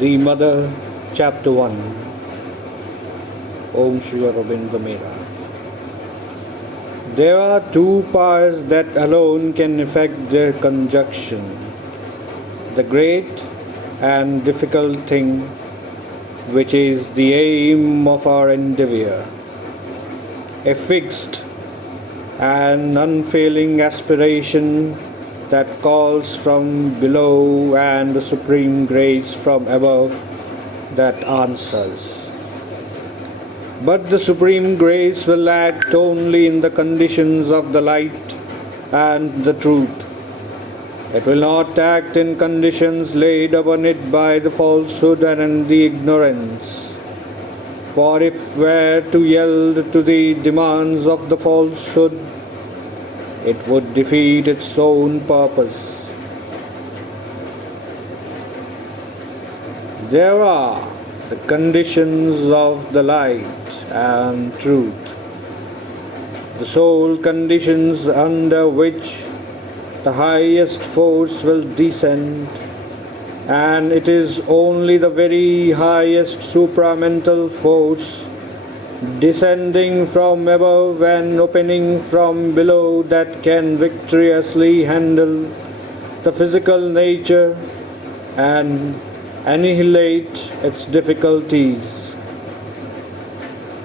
The Mother, Chapter 1. Om Shri Aurobindo Mera. There are two powers that alone can effect their conjunction. The great and difficult thing, which is the aim of our endeavor. A fixed and unfailing aspiration that calls from below, and the supreme grace from above that answers. But the supreme grace will act only in the conditions of the light and the truth. It will not act in conditions laid upon it by the falsehood and the ignorance. For if were to yield to the demands of the falsehood, it would defeat its own purpose. There are the conditions of the light and truth, the sole conditions under which the highest force will descend, and it is only the very highest supramental force descending from above and opening from below that can victoriously handle the physical nature and annihilate its difficulties.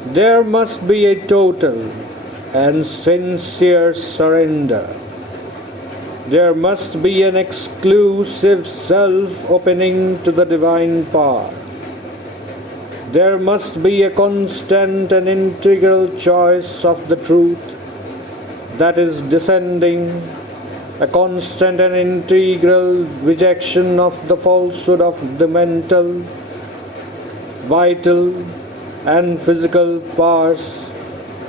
There must be a total and sincere surrender. There must be an exclusive self-opening to the divine power. There must be a constant and integral choice of the truth that is descending, a constant and integral rejection of the falsehood of the mental, vital, and physical powers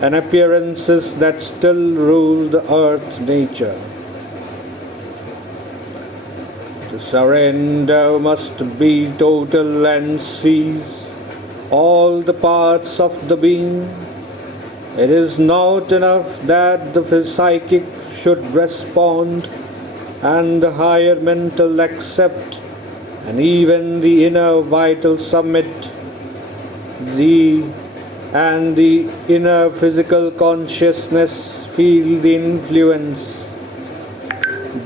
and appearances that still rule the earth nature. To surrender must be total and cease all the parts of the being. It is not enough that the psychic should respond and the higher mental accept, and even the inner vital submit, and the inner physical consciousness feel the influence.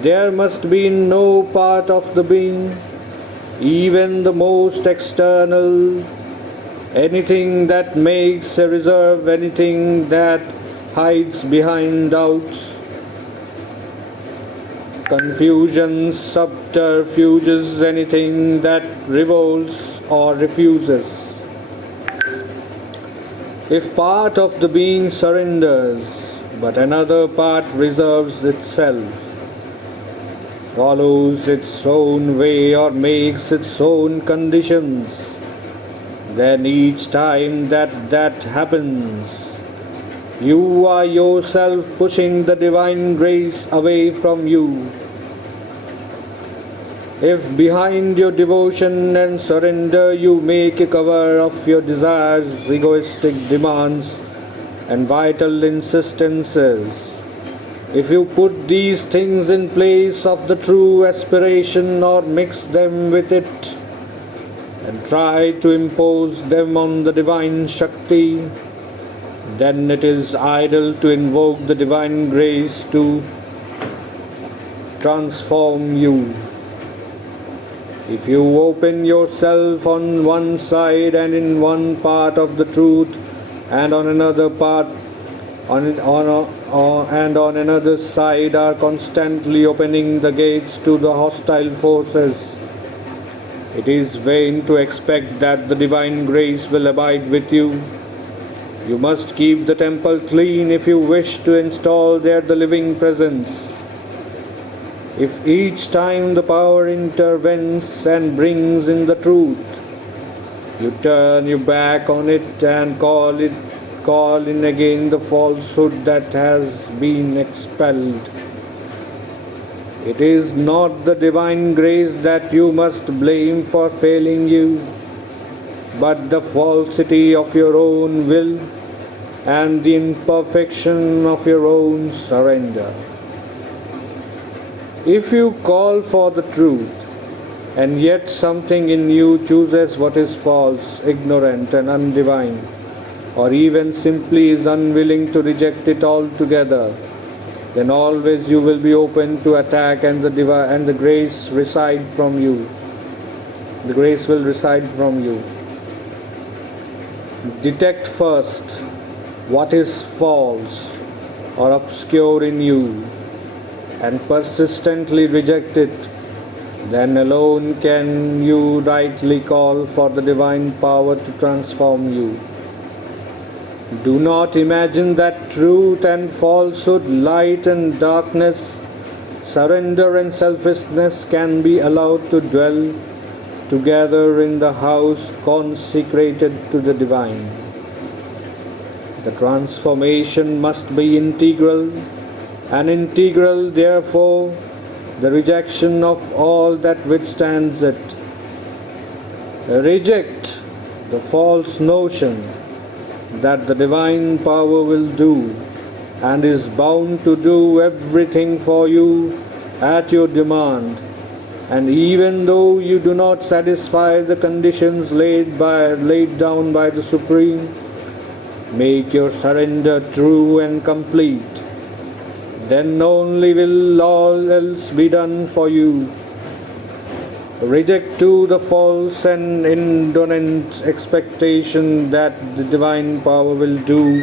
There must be no part of the being, even the most external, anything that makes a reserve, anything that hides behind doubts, confusions, subterfuges, anything that revolts or refuses. If part of the being surrenders, but another part reserves itself, follows its own way or makes its own conditions, then each time that happens, you are yourself pushing the divine grace away from you. If behind your devotion and surrender you make a cover of your desires, egoistic demands, and vital insistences, if you put these things in place of the true aspiration or mix them with it, and try to impose them on the divine Shakti, then it is idle to invoke the divine grace to transform you. If you open yourself on one side and in one part of the truth, and on another part and on another side are constantly opening the gates to the hostile forces, it is vain to expect that the divine grace will abide with you. You must keep the temple clean if you wish to install there the living presence. If each time the power intervenes and brings in the truth, you turn your back on it and call in again the falsehood that has been expelled, it is not the divine grace that you must blame for failing you, but the falsity of your own will and the imperfection of your own surrender. If you call for the truth and yet something in you chooses what is false, ignorant, and undivine, or even simply is unwilling to reject it altogether, then always you will be open to attack, and the grace reside from you. The grace will reside from you. Detect first what is false or obscure in you, and persistently reject it. Then alone can you rightly call for the divine power to transform you. Do not imagine that truth and falsehood, light and darkness, surrender and selfishness can be allowed to dwell together in the house consecrated to the divine. The transformation must be integral, and integral, therefore, the rejection of all that withstands it. Reject the false notion that the divine power will do and is bound to do everything for you at your demand, and even though you do not satisfy the conditions laid down by the Supreme, make your surrender true and complete. Then only will all else be done for you. Reject too the false and indolent expectation that the divine power will do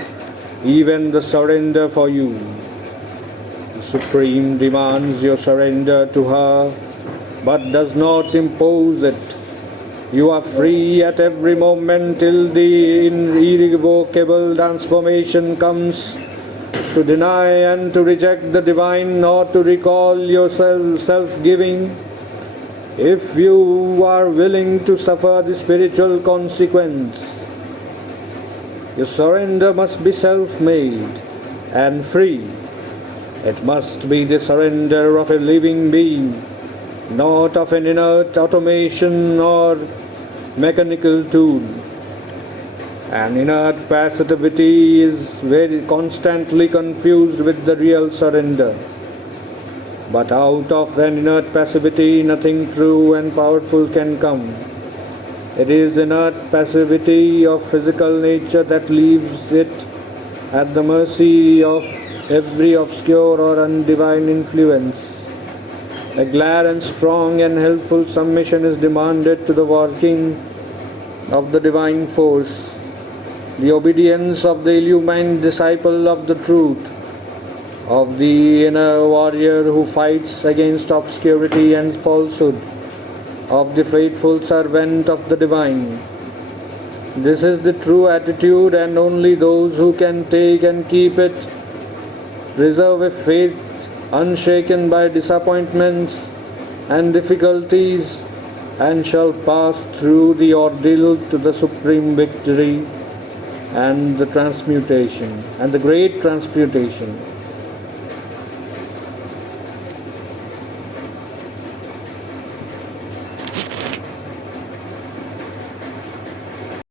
even the surrender for you. The Supreme demands your surrender to her, but does not impose it. You are free at every moment till the irrevocable transformation comes to deny and to reject the divine, or to recall yourself self-giving. If you are willing to suffer the spiritual consequence, your surrender must be self-made and free. It must be the surrender of a living being, not of an inert automation or mechanical tool. An inert passivity is very constantly confused with the real surrender. But out of an inert passivity, nothing true and powerful can come. It is inert passivity of physical nature that leaves it at the mercy of every obscure or undivine influence. A glad and strong and helpful submission is demanded to the working of the divine force. The obedience of the illumined disciple of the truth, of the inner warrior who fights against obscurity and falsehood, of the faithful servant of the divine. This is the true attitude, and only those who can take and keep it preserve a faith unshaken by disappointments and difficulties, and shall pass through the ordeal to the supreme victory and the transmutation and the great transmutation.